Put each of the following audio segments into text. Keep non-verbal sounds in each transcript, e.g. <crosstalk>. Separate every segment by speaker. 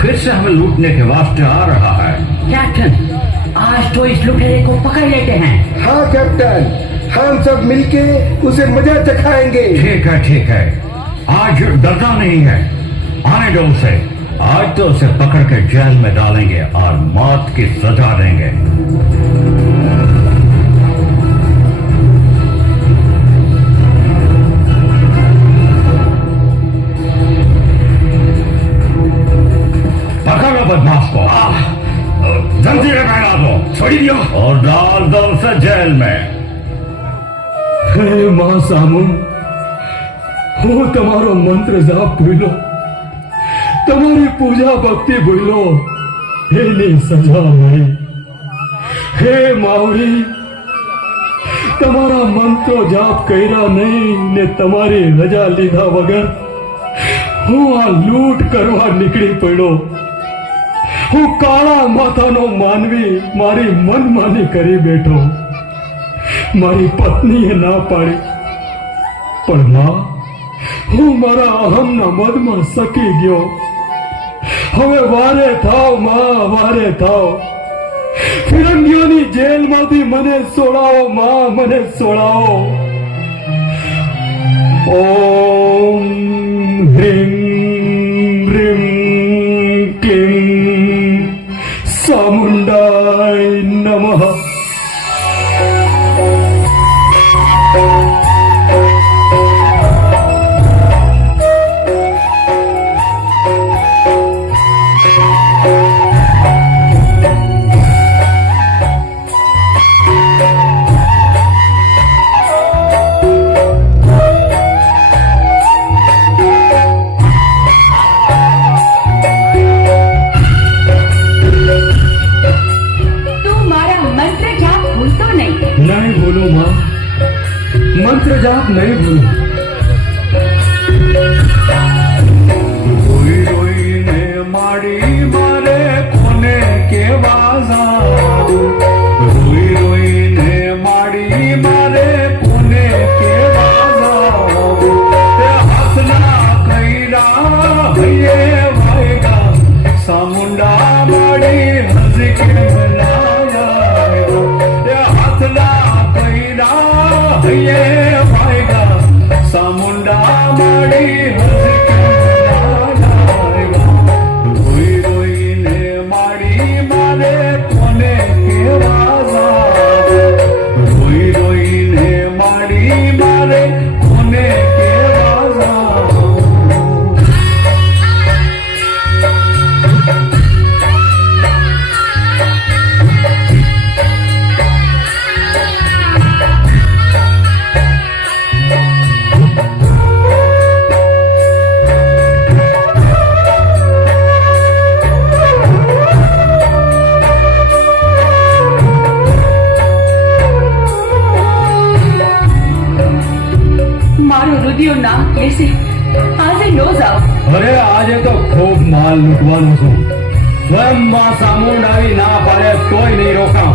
Speaker 1: फिर से हमें लूटने के वास्ते आ रहा है।
Speaker 2: कैप्टन आज तो इस लुटेरे को पकड़ लेते हैं।
Speaker 3: हाँ कैप्टन। हम सब मिलके उसे मज़ा चखाएँगे
Speaker 1: ठीक है ठीक है। आज डरता नहीं है। आने दो उसे। आज तो उसे पकड़ के जेल में डालेंगे और मौत की सजा देंगे।
Speaker 3: સામુ હું તમારો મંત્ર જાપ ભૂલો. તમારી પૂજા ભક્તિ ભૂલો. એની સજા મળી. હે માવડી તમારા મંત્રો જાપ કર્યા નહીં ને તમારી રજા લીધા વગર હું આ લૂંટ કરવા નીકળી પડ્યો. હું કાળા માથાનો માનવી મારી મનમાની કરી બેઠો. મારી પત્નીએ ના પાડી. પણ માં, હું મારા અહમના મદમાં સકી ગયો. હવે વારે થાવમાં, વારે થાવ. ફિરંગીઓની જેલમાંથી મને છોડાવો માં, મને છોડાવો ઓમ હ્રીમ
Speaker 1: કૈરા
Speaker 3: માલ લૂંટવાનો છું. સ્વયં માં સામુંડ આવી ના પડે તોય નહીં રોકામ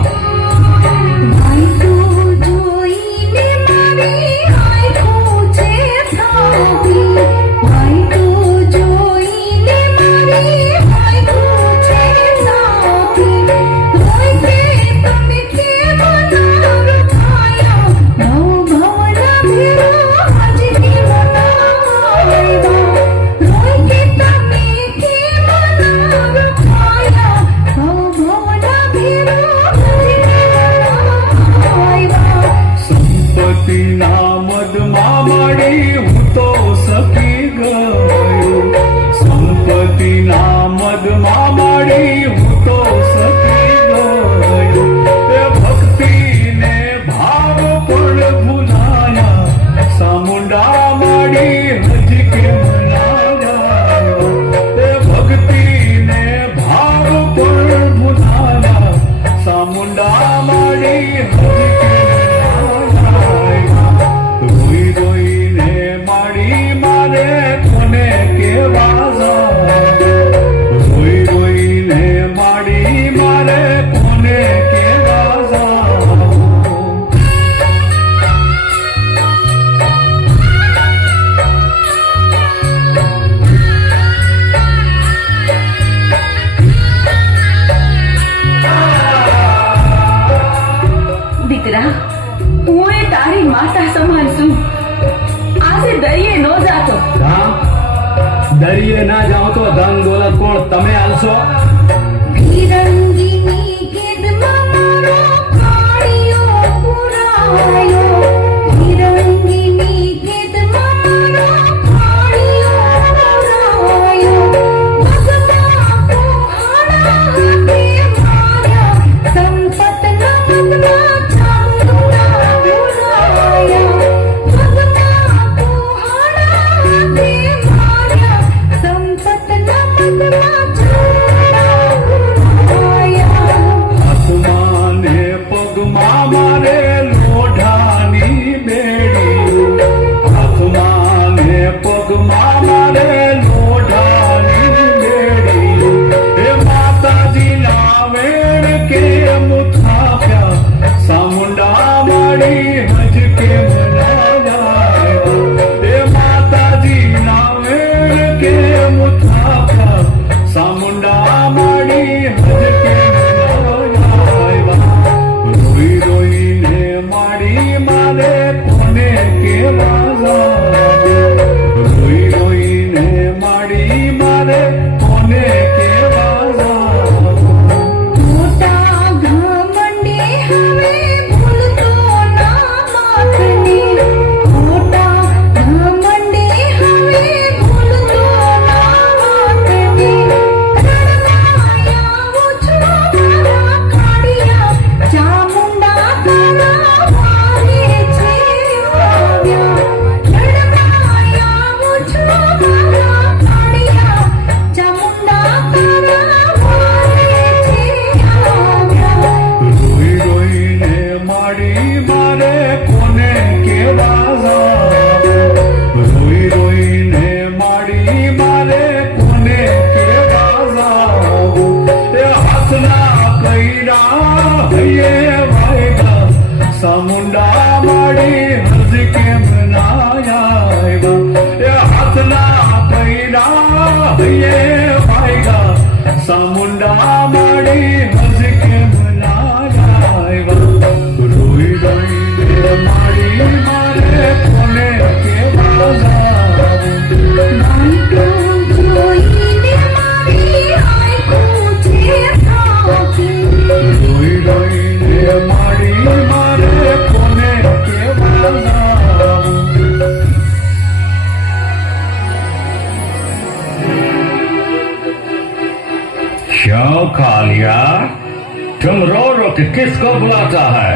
Speaker 1: किसको बुलाता है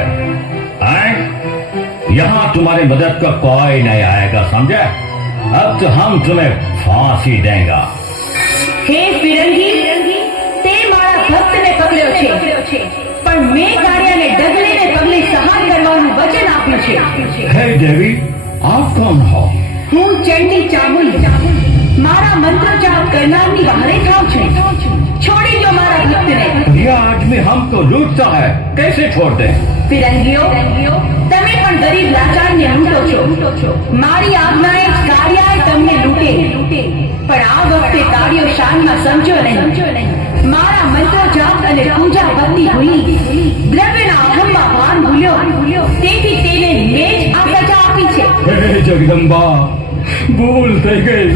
Speaker 1: हैं? यहाँ तुम्हारी मदद का कोई नहीं आएगा समझे अब तो हम तुम्हें फांसी देंगे
Speaker 2: હે ફિરંગી તે મારા ભક્તને પકડ્યો છે પણ મેં કાળિયાને ડગલે ને પગલે સહાય કરવાનું વચન આપ્યું છે
Speaker 1: हे देवी आप कौन हो
Speaker 2: હું ચંડી ચામુંડ મારા મંત્ર જાપ કરનારની વહારે થાવ છું
Speaker 1: हमको लूटता है कैसे छोड़ दें
Speaker 2: ફિરંગીઓ તમે પણ ગરીબ લાચારને લૂંટો છો મારી આજ્ઞાએ જ કાળિયાએ તમને લૂંટે પણ આ વખતે કાર્યો શાનમાં સમજો નહીં મારા મંત્રો જાપ અને પૂજા ભક્તિ ભૂલી દ્રવ્યના અહમમાં ભાન ભૂલ્યો તેથી તેને મેં જ આ સજા આપી છે
Speaker 3: હે જગદંબા ભૂલ થઈ ગઈ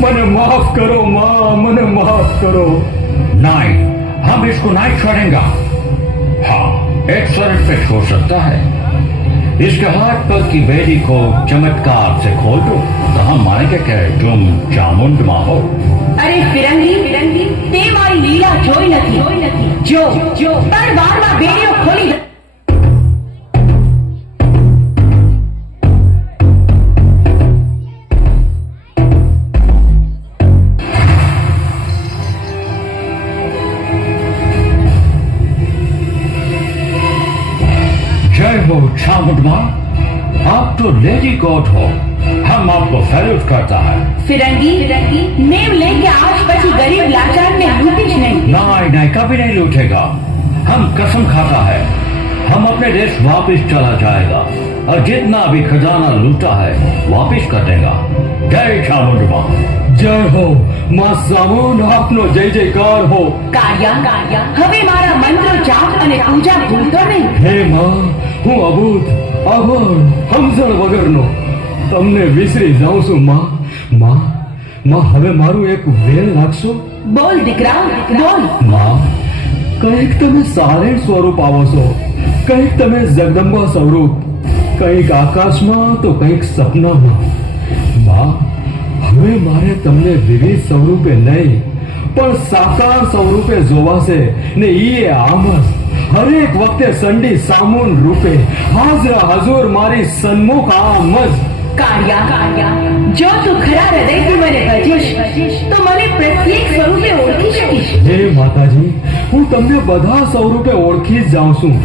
Speaker 3: મને માફ કરો માં મને માફ કરો
Speaker 1: नहीं हम इसको नहीं छोड़ेंगे। हाँ एक शर्त पे छोड़ सकता है। इसके हाथ पर की बेरी को चमत्कार से खोल दो। तो हम मारे कह तुम चामुंड जमा हो।
Speaker 2: अरे फिरंगी फिरंगी ते मारी लीला जोई नथी। जो
Speaker 1: जो पर बार बार बेरियो खोली लेडी गॉड हो हम आपको सैल्यूट करता है
Speaker 2: ફિરંગી ફિરંગી નેમ લે કે આજ પછી ગરીબ લાચારને લૂંટીશ નહીં
Speaker 1: नहीं नहीं कभी नहीं लूटेगा हम कसम खाता है हम अपने देश वापस चला जाएगा और जितना भी खजाना लूटा है वापस कर देगा जय चामुंड माँ
Speaker 3: જય હો માં સામુન આપનો જય જયકાર હો
Speaker 2: કાળિયા કાળિયા હવે મારા મંત્રો જાપ અને પૂજા ભૂલતો નહીં
Speaker 3: હે માં હું અભૂત અભણ સમજણ વગરનો. તમને વિસરી જાઉં છું માં. માં માં હવે મારું એક વેલ રાખશો?
Speaker 2: બોલ દીકરા બોલ.
Speaker 3: માં કંઈક તમે સારણ સ્વરૂપ આવો છો. કંઈક તમે જગદંબા સ્વરૂપ. કંઈક આકાશમાં તો કંઈક સપનામાં. માં હવે મારે તમને વિવિધ સ્વરૂપે નહીં પણ સાકાર સ્વરૂપે જોવાશે ને ઈ આમ જ હરેક વખતે સંડી સામૂન રૂપે. હાજરા હજુર મારી સન્મુખ આમ જ
Speaker 2: કાર્યા જો તું ખરા હૃદયથી મને ભજીશ તો મને પ્રત્યેક સ્વરૂપે ઓળખી શકીશ.
Speaker 3: હે માતાજી હું તમને બધા સ્વરૂપે ઓળખી જ જાઉં છું.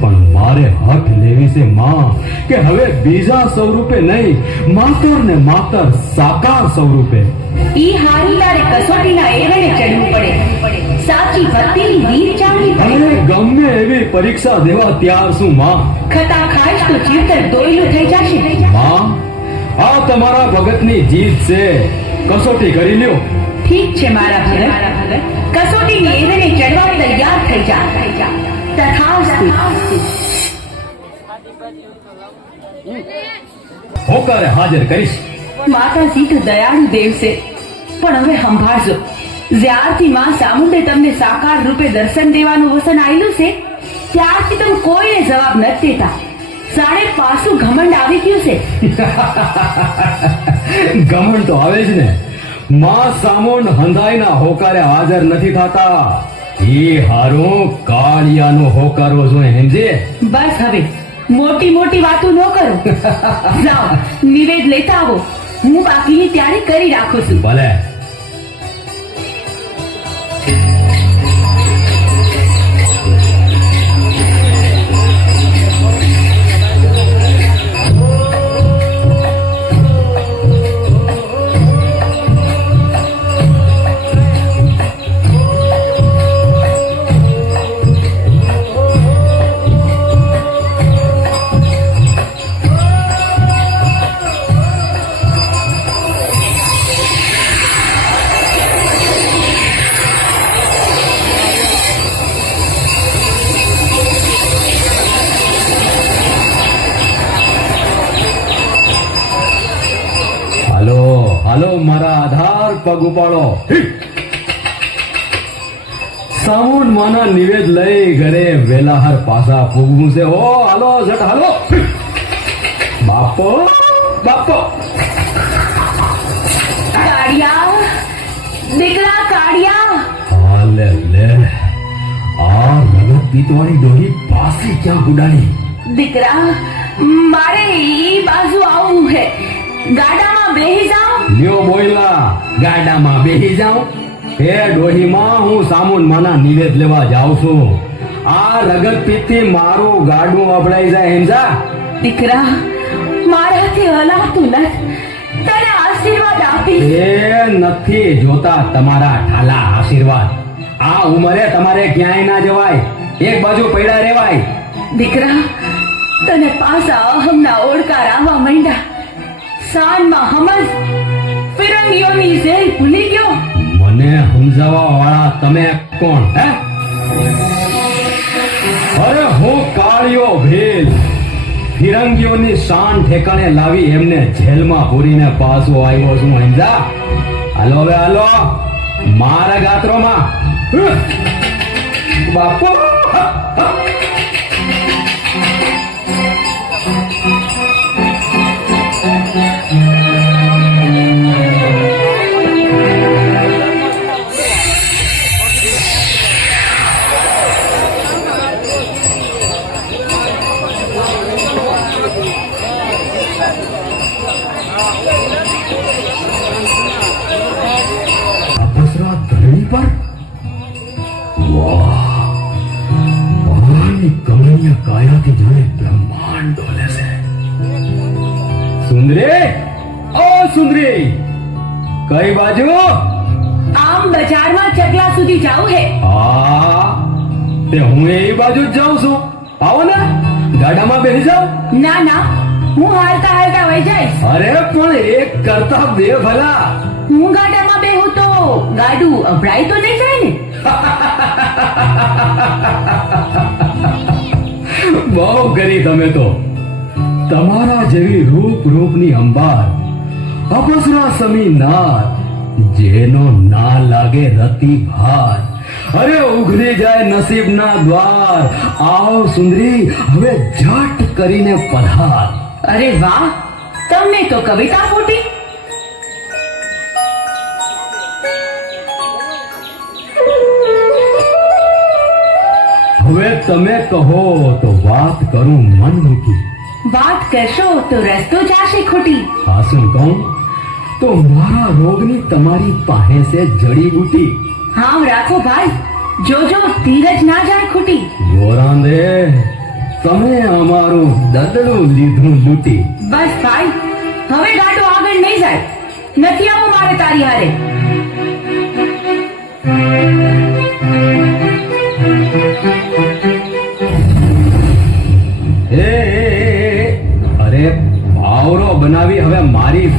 Speaker 3: પણ મારે હક લેવી છે માં કે હવે બીજા સ્વરૂપે નહીં માતર ને માતર સાકાર સ્વરૂપે.
Speaker 2: ઈ હારી તારે કસોટીના એવડે ચડવું
Speaker 3: ગમે એવી પરીક્ષા દેવા ત્યાર શું માં.
Speaker 2: ખતા ખાઈશ તો જીવતર દોયલું થઈ જશે.
Speaker 3: માં આ તમારા ભગતની જીત છે. કસોટી કરી લ્યો.
Speaker 2: ઠીક છે મારા ભગત. કસોટીની એવડે ચડવા તૈયાર થઈ જા. તથાસ્તુ
Speaker 3: હોકારે હાજર કરીશ.
Speaker 2: માતાજી તો દયાળુ દેવ છે. પણ હવે સંભાળજો. જ્યારથી માં ચામુંડે તમને સાકાર રૂપે દર્શન દેવાનું વસન આવેલું છે? ત્યારથી તમે કોઈને જવાબ નથી દેતા. સાડે પાછું ઘમંડ આવી ગયું છે. <laughs>
Speaker 3: ઘમંડ તો આવે જ ને. માં સામુંડ હંધાઈના હોકારે હાજર નથી થતા. એ હારું કાળિયાનો હોકારો જો હેમજે
Speaker 2: બસ હવે મોટી મોટી વાતો ન કરો. <laughs> જાઓ નિવેદ લેતા આવો. હું બાકીની તૈયારી કરી રાખું છું.
Speaker 3: ભલે. આધાર સાઉન્ડ માના નિવેદ લઈ ઘરે વેલાહર પાસા ફૂગવું છે. હો હાલો ઝટ હાલો. બાપો બાપો.
Speaker 2: કાળિયા દીકરા કાળિયા.
Speaker 3: હાલે લે આ રગત પીતવાળી ડોહી પાસી ક્યાં ગુડાની
Speaker 2: દીકરા મારે ઈ બાજુ આવવું હે. ગાડામાં બેહી જાઉં
Speaker 3: લ્યો બોયલા ગાડામાં બેહી જાઉં. હે ડોહીમાં હું સામુન માના નિવેદ લેવા જાઉં છું. આ રગત પીતથી મારું ગાડું અબડાઈ જાય એમ જા.
Speaker 2: દીકરા મારાથી હલાતું નથી. તને આશીર્વાદ આપી
Speaker 3: એ નથી જોતા તમારા ઠાલા આશીર્વાદ. આ ઉંમરે તમારે ક્યાંય ના જવાય. એક બાજુ પડ્યા રેવાય
Speaker 2: દીકરા તને પાસા અહમના ઓળકાર આવવા માંડ્યા. સાંજમાં હમજ ફિરંગીઓની ઝેલ ભૂલી ગયો
Speaker 3: મને સમજાવવા વાળા તમે કોણ, હે? અરે હું કાળિયો ભીલ ફિરંગીઓની શાન ઠેકાણે લાવી એમને જેલમાં પૂરીને પાછો આવ્યો છું સમજા હાલો હવે, હાલો. મારા ગાત્રોમાં. બાપુ. કઈ બાજુ?
Speaker 2: આમ બજારમાં ચકલા સુધી જાવું હે.
Speaker 3: હા તે હું એ બાજુ જ જાઉં છું. આવો ને ગાડામાં બેસી જાઓ.
Speaker 2: ના ના હું હાલતા હાલતા વહી જઈશ.
Speaker 3: અરે પણ એક કરતા બે ભલા.
Speaker 2: હું ગાડામાં બેહું તો ગાડું અભડાઈ તો નહીં જાય ને?
Speaker 3: બહુ કરી તમે તો. તમારા જેવી રૂપ રૂપની અંબાર અપસરા સમી નાર જેનો ના લાગે રતિ ભાર અરે ઉઘડી જાય નસીબના દ્વાર આવો સુંદરી હવે ઝટ કરીને પધાર
Speaker 2: અરે વાહ તમને તો કવિતા ફૂટી
Speaker 3: હવે તમે કહો તો વાત કરું મન મૂકી
Speaker 2: વાત કરશો તો રસ્તો જાશે ખોટી
Speaker 3: હાસું કહું તો મારા રોગની તમારી પાસે છે જડીબુટી
Speaker 2: હા રાખો ભાઈ. જોજો ધીરજ ના જાય ખૂટી.
Speaker 3: ગોરાંદે તમે અમારું દદડું લીધું લૂટી.
Speaker 2: બસ ભાઈ હવે ગાડો આગળ નહીં જાય. નથી આવું મારે તારી હારે.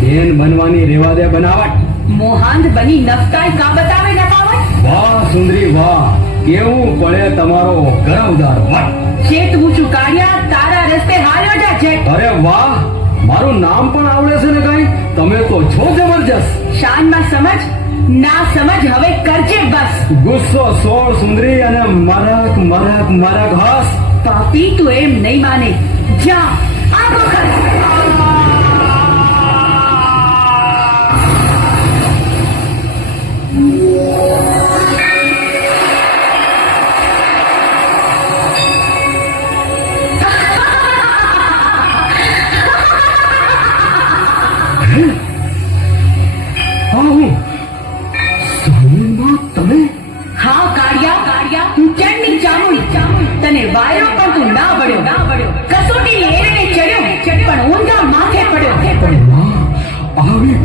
Speaker 3: બેન બનવાની રેવા દે બનાવટ.
Speaker 2: મોહાંત બની નફતાઈ કા બતાવે નફાવટ?
Speaker 3: વાહ સુંદરી વાહ. કેવું પડે તમારો ગરવદાર વટ.
Speaker 2: ચેત ઊંચું કાઢ્યા તારા રસ્તે હાલ્યો જા છે
Speaker 3: અરે વાહ મારું નામ પણ આવડે છે ને કઈ? તમે તો છો જબરજસ્ત.
Speaker 2: શાનમાં સમજ? ના સમજ હવે કરજે બસ.
Speaker 3: ગુસ્સો સોળ સુંદરી અને મરક મરક મરક હસ.
Speaker 2: પાપી તું એમ નહીં માને. જા આગો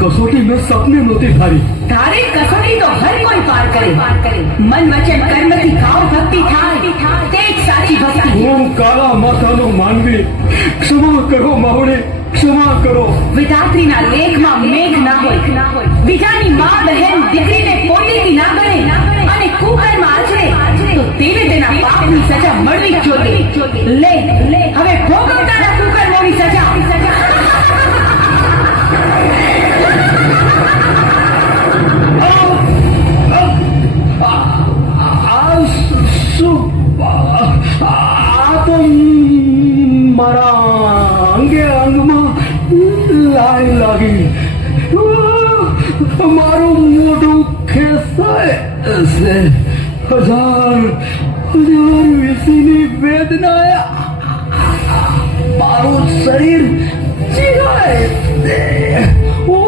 Speaker 2: કસોટી
Speaker 3: મેં સપને નહોતી ધારી.
Speaker 2: તારે કસોટી તો હર કોઈ પાર કરે. મન વચન કર્મથી ભાવ ભક્તિ થાય. તે જ સાચી ભક્તિ.
Speaker 3: હું કાળા માથાનો માનવી ક્ષમા કરો માવડે ક્ષમા કરો.
Speaker 2: વિધાત્રીના લેખમાં મેઘ ના હોય. બીજાની મા બહેન દીકરીને પોતીથી ના ગણે અને કુકર્મ આચરે તો તેને તેના પાપની સજા મળવી જોઈએ. લે હવે ભોગવ કુકર કુકર્મોની સજા
Speaker 3: અંગે અંગમાં લાઈન લાગી. મારું મોઢું ખેસાય છે હજાર હજાર વિસીની વેદનાએ મારું શરીર ચીરાય છે. ઓ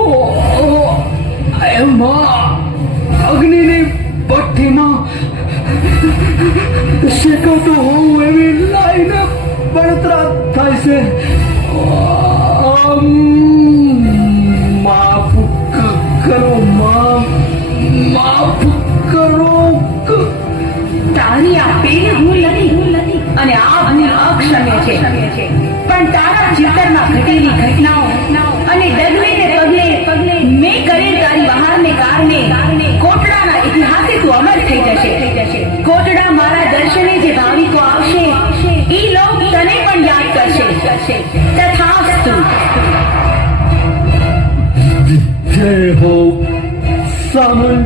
Speaker 3: એમાં અગ્નિની ભઠ્ઠીમાં શેકાતો હોવું એવી લાઈને બળતરા થાય છે. માફ કરો માફ કરો
Speaker 2: તારી આ પેલી ભૂલ નથી અને આ ભૂલ અક્ષમ્ય છે પણ તારા ચિત્તરમાં ઘટેલી ઘટનાઓ અને ડગલેને પગલે પગલે મેં કરેલ તારી બહારને કારણે કોટડાના ઇતિહાસે તું અમર થઈ જશે કોટડા મારા દર્શને જે ભાવિકો આવશે એ લોક તને પણ યાદ કરશે. તથાસ્તુ
Speaker 3: જય હો સામન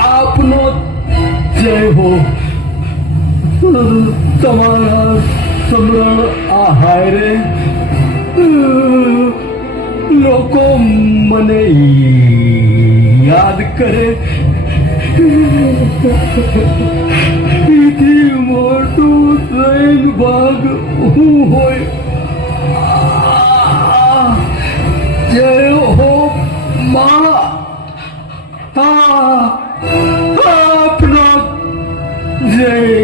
Speaker 3: આપનો જય હો તમારા સમરણ આ હાયરે લોકો મને યાદ કરે એથી મોટું ટ્રેન ભાગ હું હોય જય હો મા આપનો જય